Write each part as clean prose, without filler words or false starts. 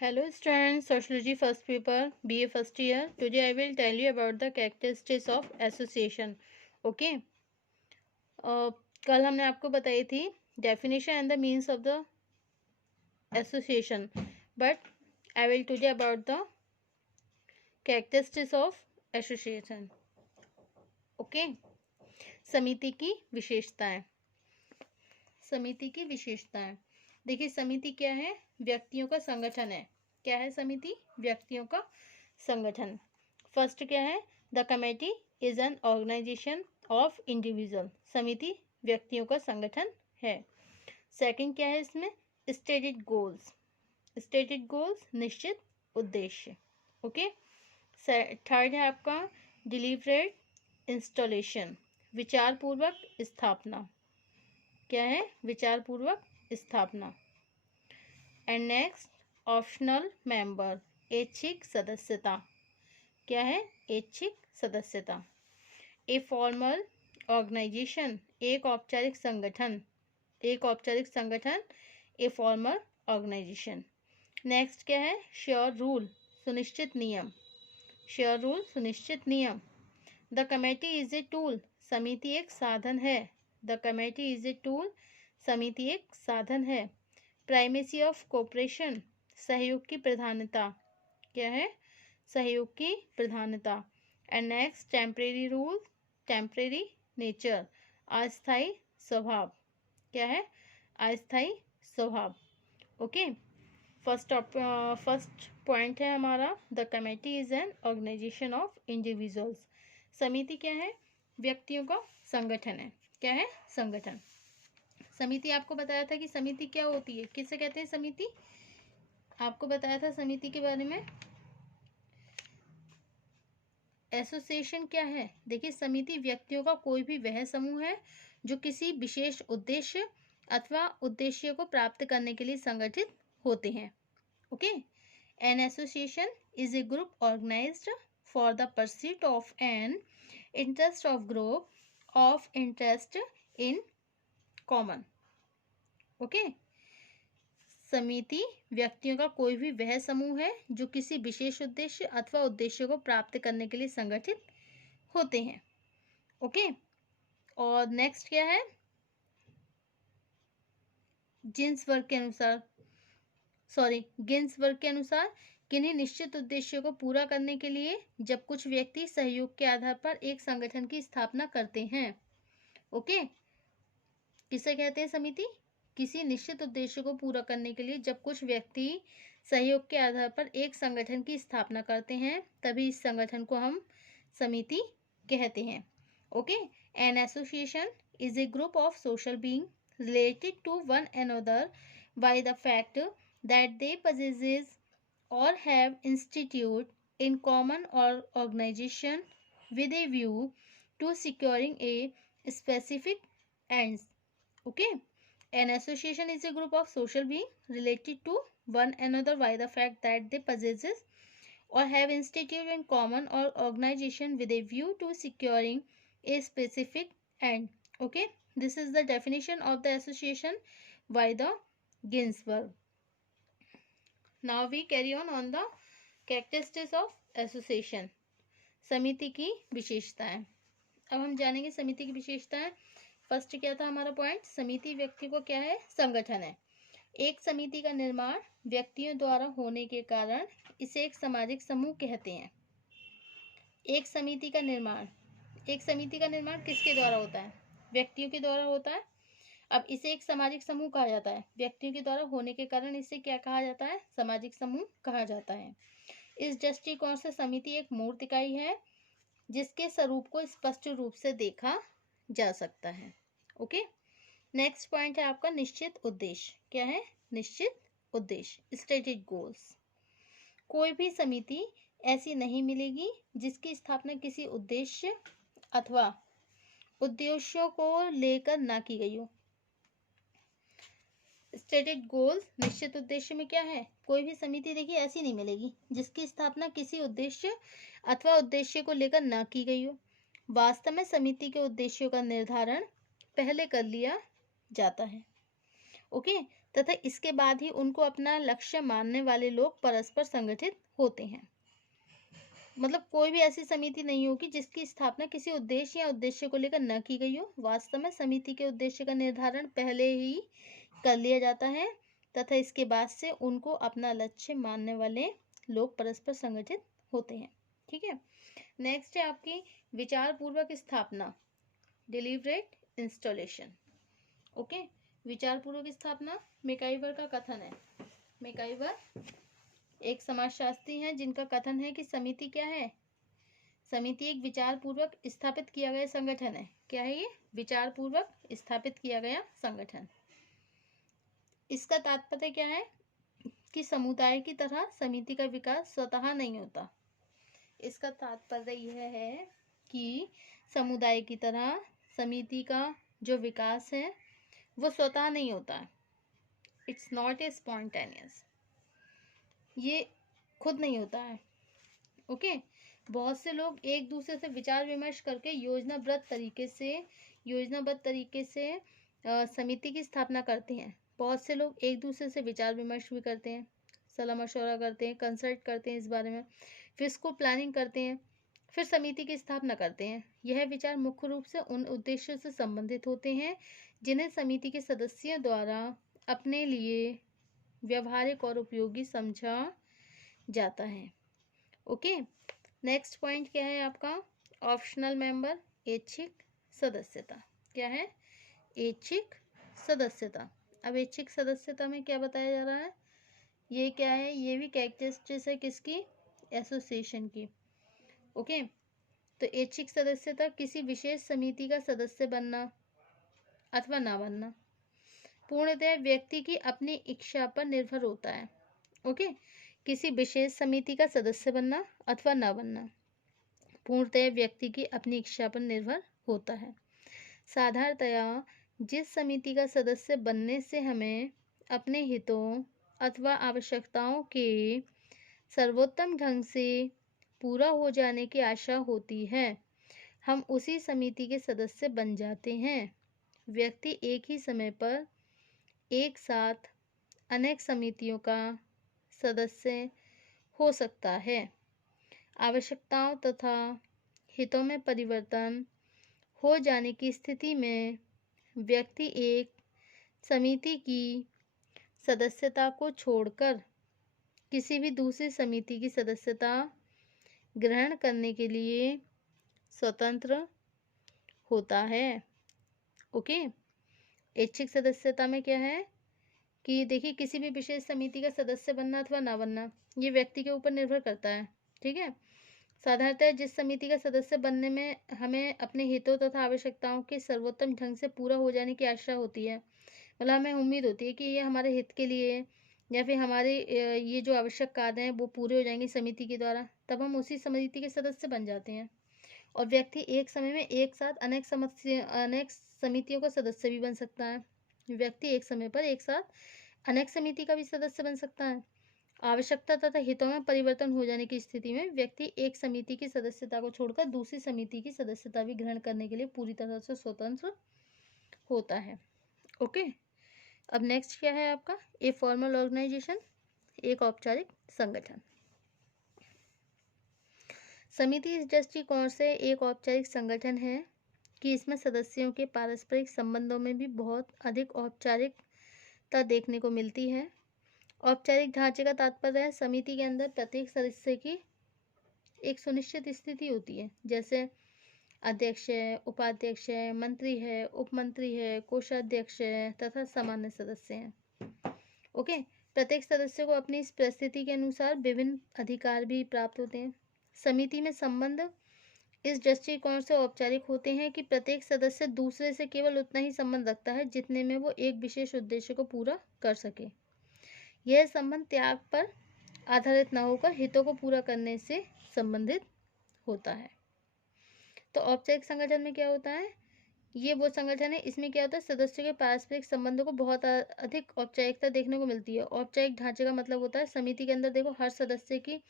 Hello students, Sociology first paper, BA first year. Today I will tell you about the characteristics of association. Okay. कल हमने आपको बताई थी definition and the means of the association, but I will today about the characteristics of association. Okay. समिति की विशेषताएं। समिति की विशेषताएं देखिए, समिति क्या है? व्यक्तियों का संगठन है। क्या है समिति? व्यक्तियों का संगठन। फर्स्ट क्या है? The committee is an organisation of individual. समिति व्यक्तियों का संगठन है। सेकंड क्या है इसमें? Stated goals. स्टेटेड गोल्स निश्चित उद्देश्य। ओके। थर्ड है आपका डिलीवरेट इंस्टॉलेशन, विचारपूर्वक स्थापना। क्या है? विचारपूर्वक स्थापना। एंड नेक्स्ट ऑप्शनल मेंबर, ऐच्छिक सदस्यता। क्या है? ऐच्छिक सदस्यता। ए फॉर्मल ऑर्गेनाइजेशन, एक औपचारिक संगठन। एक औपचारिक संगठन, ए फॉर्मल ऑर्गेनाइजेशन। नेक्स्ट क्या है? श्योर रूल, सुनिश्चित नियम। श्योर रूल, सुनिश्चित नियम। The committee is a tool, समिति एक साधन है। The committee is a tool, समिति एक साधन है। प्राइमेसी ऑफ कोऑपरेशन, सहयोग की प्रधानता। क्या है? सहयोग की प्रधानता। And next temporary rule, temporary nature, अस्थायी स्वभाव। क्या है? अस्थायी स्वभाव। ओके। फर्स्ट पॉइंट है हमारा, the committee is an organisation of individuals. समिति क्या है? व्यक्तियों का संगठन है। क्या है? संगठन। समिति आपको बताया था कि समिति क्या होती है, किसे कहते हैं समिति? आपको बताया था समिति के बारे में। एसोसिएशन क्या है? देखिए, समिति व्यक्तियों का कोई भी वह समूह है जो किसी विशेष उद्देश्य अथवा उद्देश्य को प्राप्त करने के लिए संगठित होते हैं। Okay. An association is a group organised for the pursuit of an interest of group of interest in common. Okay. समिति व्यक्तियों का कोई भी वह समूह है जो किसी विशेष उद्देश्य अथवा उद्देश्य को प्राप्त करने के लिए संगठित होते हैं। ओके। और नेक्स्ट क्या है? गिन्सबर्ग के अनुसार किन्हीं निश्चित उद्देश्यों को पूरा करने के लिए जब कुछ व्यक्ति सहयोग के आधार पर एक संगठन की स्थापना करते हैं। ओके। किसे कहते हैं समिति? किसी निश्चित उद्देश्य को पूरा करने के लिए जब कुछ व्यक्ति सहयोग के आधार पर एक संगठन की स्थापना करते हैं, तभी इस संगठन को हम समिति कहते हैं। Okay. An association is a group of social being related to one another by the fact that they possesses or have institute in common or organization with a view to securing a specific ends. Okay. An association is a group of social beings related to one another by the fact that they possess or have instituted in common or organization with a view to securing a specific end. Okay. This is the definition of the association by the Ginsberg. Now we carry on the characteristics of association. समिति की विशेषताएं। अब हम जानेंगे समिति की विशेषताएं। First क्या था हमारा पॉइंट? समिति व्यक्ति को क्या है? संगठन है। एक समिति का निर्माण व्यक्तियों द्वारा होने के कारण इसे एक सामाजिक समूह कहते हैं। एक समिति का निर्माण किसके द्वारा होता है? व्यक्तियों के द्वारा होता है। अब इसे एक सामाजिक समूह कहा जाता है। व्यक्तियों के द्वारा होने के कारण इसे क्या कहा जाता है? सामाजिक समूह कहा जाता है। इस दृष्टिकोण से समिति एक मूर्त इकाई है जिसके स्वरूप को स्पष्ट रूप से देखा जा सकता है। ओके। नेक्स्ट पॉइंट है आपका निश्चित उद्देश्य। क्या है? निश्चित उद्देश्य, स्टेटेड गोल्स। कोई भी समिति ऐसी नहीं मिलेगी जिसकी स्थापना किसी उद्देश्य अथवा उद्देश्यों को लेकर ना की गई हो। स्टेटेड गोल्स, निश्चित उद्देश्य में क्या है? कोई भी समिति देखिए ऐसी नहीं मिलेगी जिसकी स्थापना किसी उद्देश्य अथवा उद्देश्य को लेकर ना की गई हो। वास्तव में समिति के उद्देश्यों का निर्धारण पहले कर लिया जाता है। ओके। तथा इसके बाद ही उनको अपना लक्ष्य मानने वाले लोग परस्पर संगठित होते हैं। मतलब कोई भी ऐसी समिति नहीं होगी जिसकी स्थापना किसी उद्देश्य या उद्देश्य को लेकर न की गई हो। वास्तव में समिति के उद्देश्य का निर्धारण पहले ही कर लिया जाता है तथा इसके बाद से उनको अपना लक्ष्य मानने वाले लोग परस्पर संगठित होते हैं। ठीक है, नेक्स्ट है आपकी विचार पूर्वक स्थापना, डिलीबरेट इंस्टॉलेशन। ओके, विचार पूर्वक स्थापना मैकाइवर का कथन है। मैकाइवर एक समाजशास्त्री हैं जिनका कथन है कि समिति क्या है, समिति एक विचार पूर्वक स्थापित किया गया संगठन है। क्या है ये? विचार पूर्वक स्थापित किया गया संगठन। इसका तात्पर्य क्या है कि समुदाय की तरह समिति का विकास स्वतः नहीं होता। इसका तात्पर्य यह है कि समुदाय की तरह समिति का जो विकास है वो स्वतः नहीं होता। इट्स नॉट ए स्पॉन्टेनियस, ये खुद नहीं होता है। ओके, बहुत से लोग एक दूसरे से विचार विमर्श करके योजनाबद्ध तरीके से समिति की स्थापना करते हैं। बहुत से लोग एक दूसरे से विचार विमर्श भी करते हैं, सलाह मशवरा करते हैं, कंसल्ट करते हैं इस बारे में, फिर इसको प्लानिंग करते हैं, फिर समिति की स्थापना करते हैं। यह विचार मुख्य रूप से उन उद्देश्यों से संबंधित होते हैं जिन्हें समिति के सदस्यों द्वारा अपने लिए व्यवहारिक और उपयोगी समझा जाता है। ओके, नेक्स्ट पॉइंट क्या है आपका? ऑप्शनल मेंबर, ऐच्छिक सदस्यता। क्या है? ऐच्छिक सदस्यता। अब ऐच्छिक सदस्यता में क्या बताया जा रहा है? ये क्या है? ये भी कैरेक्टरिस्टिक्स है किसकी? एसोसिएशन की। ओके, तो ऐच्छिक सदस्यता किसी विशेष समिति का सदस्य बनना अथवा ना बनना पूर्णतः व्यक्ति की अपनी इच्छा पर निर्भर होता है। ओके, किसी विशेष समिति का सदस्य बनना अथवा ना बनना पूर्णतः व्यक्ति की अपनी इच्छा पर निर्भर होता है। साधारणतया जिस समिति का सदस्य बनने से हमें अपने हितों अथवा आवश्यकताओं के सर्वोत्तम ढंग से पूरा हो जाने की आशा होती है, हम उसी समिति के सदस्य बन जाते हैं। व्यक्ति एक ही समय पर एक साथ अनेक समितियों का सदस्य हो सकता है। आवश्यकताओं तथा हितों में परिवर्तन हो जाने की स्थिति में व्यक्ति एक समिति की सदस्यता को छोड़कर किसी भी दूसरी समिति की सदस्यता ग्रहण करने के लिए स्वतंत्र होता है। ओके, ऐच्छिक सदस्यता में क्या है कि देखिए किसी भी विशेष समिति का सदस्य बनना अथवा ना बनना ये व्यक्ति के ऊपर निर्भर करता है। ठीक है, साधारणतः जिस समिति का सदस्य बनने में हमें अपने हितों तथा आवश्यकताओं के सर्वोत्तम ढंग से पूरा हो जाने की आशा होती है, मतलब हमें उम्मीद होती है कि ये हमारे हित के लिए या फिर हमारे ये जो आवश्यक कार्य हैं वो पूरे हो जाएंगे समिति के द्वारा, तब हम उसी समिति के सदस्य बन जाते हैं। और व्यक्ति एक समय में एक साथ अनेक समितियों का सदस्य भी बन सकता है। व्यक्ति एक समय पर एक साथ अनेक समिति का भी सदस्य बन सकता है। आवश्यकता तथा हितों में परिवर्तन हो जाने की स्थिति में व्यक्ति एक समिति की सदस्यता को छोड़कर दूसरी समिति की सदस्यता भी ग्रहण करने के लिए पूरी तरह से स्वतंत्र होता है। ओके, अब नेक्स्ट क्या है आपका? ए फॉर्मल ऑर्गेनाइजेशन, एक औपचारिक संगठन। समिति इस दृष्टिकोण से एक औपचारिक संगठन है कि इसमें सदस्यों के पारस्परिक संबंधों में भी बहुत अधिक औपचारिकता देखने को मिलती है। औपचारिक ढांचे का तात्पर्य है समिति के अंदर प्रत्येक सदस्य की एक सुनिश्चित स्थिति होती है, जैसे अध्यक्ष है, उपाध्यक्ष है, मंत्री है, उपमंत्री है, कोषाध्यक्ष है तथा सामान्य सदस्य हैं। ओके, प्रत्येक सदस्य को अपनी इस परिस्थिति के अनुसार विभिन्न अधिकार भी प्राप्त होते हैं। समिति में संबंध इस दृष्टिकोण से औपचारिक होते हैं कि प्रत्येक सदस्य दूसरे से केवल उतना ही संबंध रखता है जितने में वो एक विशेष उद्देश्य को पूरा कर सके। यह संबंध त्याग पर आधारित न होकर हितों को पूरा करने से संबंधित होता है। तो औपचारिक संगठन में क्या होता है? ये वो संगठन है, इसमें क्या होता है, सदस्यों के पारस्परिक संबंधों को बहुत अधिक औपचारिकता देखने को मिलती है। औपचारिक ढांचे का मतलब होता है समिति के अंदर देखो हर सदस्य की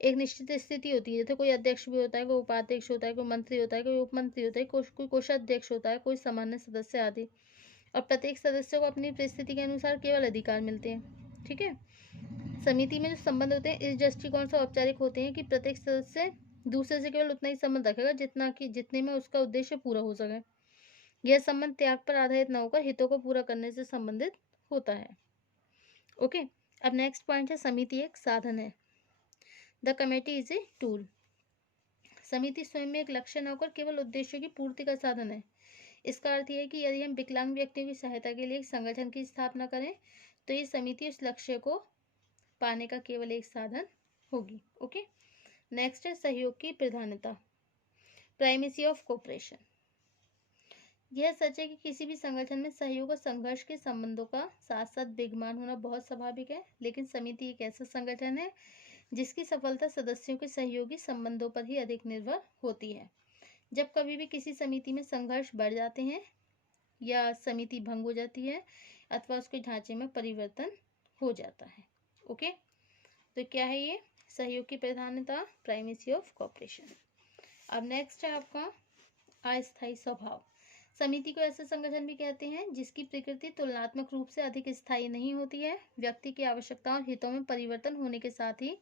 एक निश्चित स्थिति होती है, जैसे कोई अध्यक्ष भी होता है, कोई उपाध्यक्ष होता है, कोई मंत्री होता है, कोई उपमंत्री होता है, कोई कोषाध्यक्ष होता है, कोई सामान्य सदस्य आदि। और प्रत्येक सदस्य को अपनी परिस्थिति के अनुसार केवल अधिकार मिलते हैं। ठीक है। समिति में जो संबंध होते हैं इस दृष्टिकोण से औपचारिक होते हैं कि प्रत्येक सदस्य दूसरे से केवल उतना ही संबंध रखेगा जितने में उसका उद्देश्य पूरा हो सके। यह संबंध त्याग पर आधारित न होकर हितों को पूरा करने से संबंधित होता है। ओके। अब नेक्स्ट पॉइंट है समिति एक साधन है। The committee is a tool. समिति स्वयं में एक लक्ष्य न होकर केवल उद्देश्य की पूर्ति का साधन है। इसका अर्थ यह है कि यदि हम विकलांग व्यक्तियों की सहायता के लिए एक संगठन की स्थापना करें तो ये समिति उस लक्ष्य को पाने का केवल एक साधन होगी। ओके। नेक्स्ट है सहयोग की प्रधानता, प्राइमेसी ऑफ कोऑपरेशन। यह सच है कि किसी भी संगठन में सहयोग और संघर्ष के संबंधों का साथ साथ विद्यमान होना बहुत स्वाभाविक है, लेकिन समिति एक ऐसा संगठन है जिसकी सफलता सदस्यों के सहयोगी संबंधों पर ही अधिक निर्भर होती है। जब कभी भी किसी समिति में संघर्ष बढ़ जाते हैं या समिति भंग हो जाती है अथवा उसके ढांचे में परिवर्तन हो जाता है। ओके। तो क्या है ये? सहयोग की प्रधानता, प्राइमेसी ऑफ कोऑपरेशन। अब नेक्स्ट है आपका अस्थायी स्वभाव। समिति को ऐसा संगठन भी कहते हैं जिसकी प्रकृति तुलनात्मक रूप से अधिक स्थायी नहीं होती है। व्यक्ति की आवश्यकताओं और हितों में परिवर्तन होने के साथ ही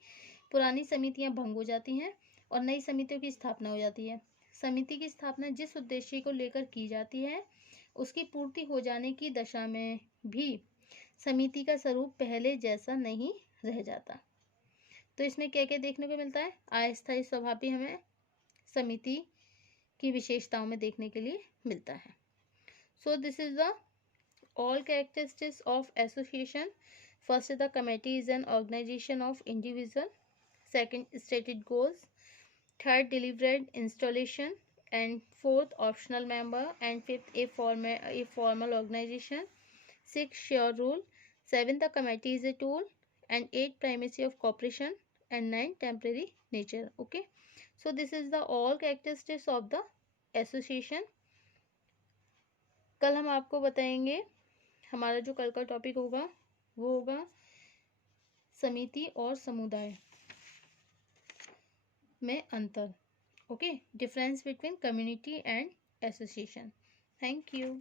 पुरानी समितियां भंग हो जाती हैं और नई समितियों की स्थापना हो जाती है। समिति की स्थापना जिस उद्देश्य को लेकर की जाती है उसकी पूर्ति हो जाने की दशा में भी समिति का स्वरूप पहले जैसा नहीं रह जाता। तो इसमें क्या क्या देखने को मिलता है? अस्थायी स्वभाव भी हमें समिति की विशेषताओं में देखने के लिए मिलता है। So this is the all characteristics of association. First, the committee is an organisation of individual. Second, stated goals. Third, delivered installation. And fourth, optional member. And fifth, a formal organisation. Six, sure rule. Seven, the committee is a tool. And eight, primacy of cooperation. And nine, temporary nature. Okay. So this is the all characteristics of the association. कल हम आपको बताएंगे, हमारा जो कल का topic होगा वो होगा समिति और समुदाय में अंतर। Okay, difference between community and association. Thank you.